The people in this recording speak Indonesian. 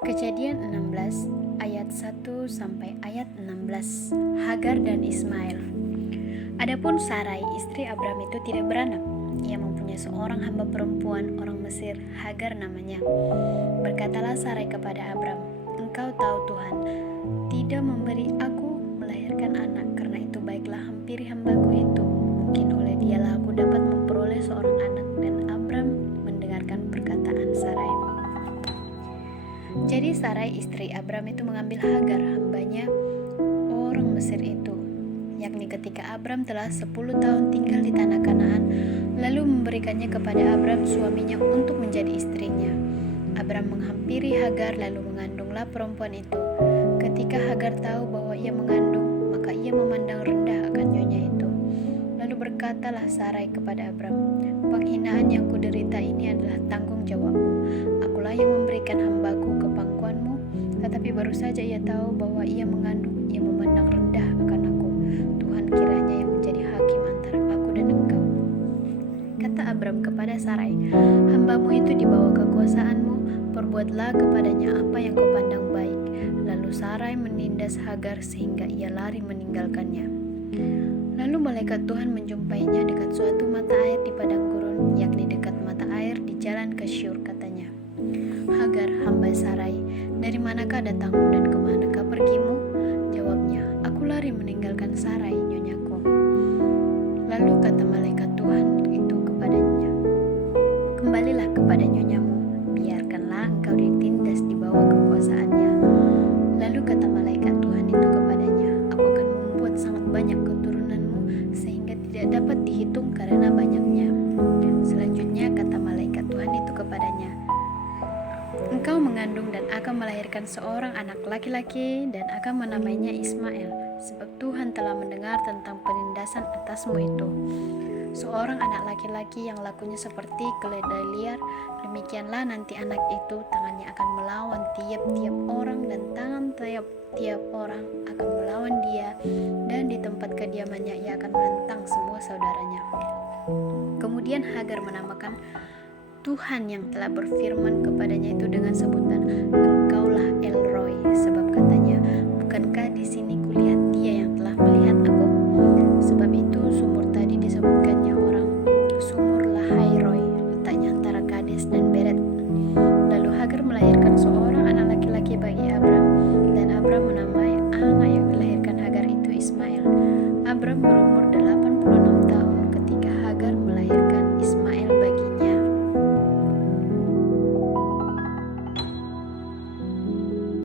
Kejadian 16 ayat 1 sampai ayat 16. Hagar dan Ismail. Adapun Sarai istri Abram itu tidak beranak. Ia mempunyai seorang hamba perempuan orang Mesir, Hagar namanya. Berkatalah Sarai kepada Abram, "Engkau tahu Tuhan tidak memberi aku melahirkan anak, karena itu baiklah hampiri hambaku itu. Mungkin oleh dialah aku dapat memperoleh seorang anak." Dan Abram mendengarkan perkataan Sarai. Jadi Sarai istri Abram itu mengambil Hagar hambanya orang Mesir itu, yakni ketika Abram telah 10 tahun tinggal di tanah Kanaan, lalu memberikannya kepada Abram suaminya untuk menjadi istrinya. Abram menghampiri Hagar lalu mengandunglah perempuan itu. Ketika Hagar tahu bahwa ia mengandung, maka ia memandang rendah akan nyonya itu. Lalu berkatalah Sarai kepada Abram, "Penghinaan yang kuderita ini adalah tanggung jawabmu. Akulah yang memberikan hambaku ke pangkuanmu." Tetapi baru saja ia tahu bahwa ia mengandung, ia memandang rendah akan aku. Tuhan kiranya yang menjadi hakim antara aku dan engkau. Kata Abram kepada Sarai, "Hambamu itu di bawah kekuasaanmu, perbuatlah kepadanya apa yang kau pandang baik." Lalu Sarai menindas Hagar sehingga ia lari meninggalkannya. Lalu malaikat Tuhan menjumpainya dekat suatu mata air di padang gurun, yakni dekat mata air di jalan ke Syur. Katanya, "Hagar, hamba Sarai, dari manakah datangmu dan kemanakah pergimu?" Jawabnya, "Aku lari meninggalkan Sarai, nyonyaku." Lalu kata malaikat Tuhan itu kepadanya, "Kembalilah kepada nyonyamu, biarkanlah engkau ditindas di bawah kekuasaannya." Lalu kata malaikat Tuhan itu kepadanya, "Aku akan membuat sangat banyak keturunanmu sehingga tidak dapat dihitung karena banyaknya." Selanjutnya kata malaikat Tuhan itu kepadanya, "Engkau mengandung dan akan melahirkan seorang anak laki-laki dan akan menamainya Ismail, sebab Tuhan telah mendengar tentang penindasan atasmu itu. Seorang anak laki-laki yang lakunya seperti keledai liar, demikianlah nanti anak itu tangannya akan melawan tiap-tiap orang dan tangan tiap-tiap orang akan melawan dia, dan di tempat kediamannya ia akan menentang semua saudaranya." Kemudian Hagar menamakan Tuhan yang telah berfirman kepadanya itu dengan sebutan, "Engkaulah El Roi," sebab katanya, "Bukankah di sini kulihat dia yang telah melihat aku?" Sebab itu sumur tadi disebutkannya orang Sumur Lahai Roi, letaknya antara Kades dan